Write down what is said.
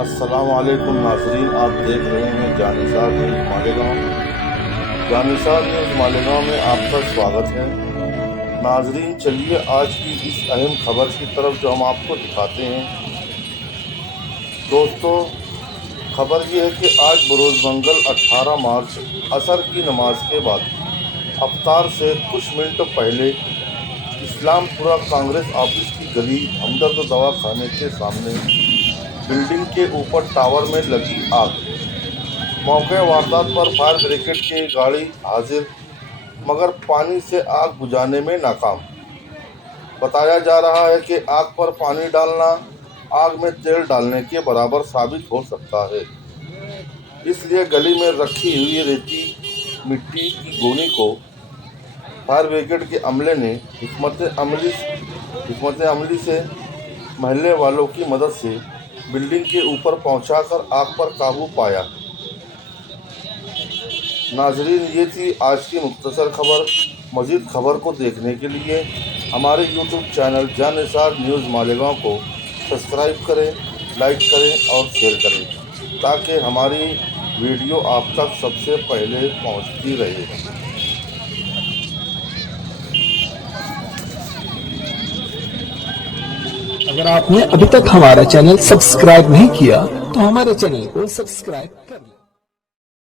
السلام علیکم ناظرین، آپ دیکھ رہے ہیں جانثار نیوز مالیگاؤں۔ جانثار نیوز مالیگاؤں میں آپ کا سواگت ہے۔ ناظرین، چلیے آج کی اس اہم خبر کی طرف جو ہم آپ کو دکھاتے ہیں۔ دوستو، خبر یہ ہے کہ آج بروز منگل 18 مارچ عصر کی نماز کے بعد افطار سے کچھ منٹ پہلے اسلام پورہ کانگریس آفس کی گلی ہمدرد دوا خانے کے سامنے بلڈنگ کے اوپر ٹاور میں لگی آگ۔ موقع واردات پر فائر بریگیڈ کی گاڑی حاضر مگر پانی سے آگ بجھانے میں ناکام۔ بتایا جا رہا ہے کہ آگ پر پانی ڈالنا آگ میں تیل ڈالنے کے برابر ثابت ہو سکتا ہے، اس لیے گلی میں رکھی ہوئی ریتی مٹی کی گونی کو فائر بریگیڈ کے عملے نے حکمت عملی سے محلے والوں کی مدد سے بلڈنگ کے اوپر پہنچا کر آگ پر قابو پایا۔ ناظرین، یہ تھی آج کی مختصر خبر۔ مزید خبر کو دیکھنے کے لیے ہمارے یوٹیوب چینل جانثار نیوز مالیگاؤں کو سبسکرائب کریں، لائک کریں اور شیئر کریں تاکہ ہماری ویڈیو آپ تک سب سے پہلے پہنچتی رہے۔ اگر آپ نے ابھی تک ہمارا چینل سبسکرائب نہیں کیا تو ہمارے چینل کو سبسکرائب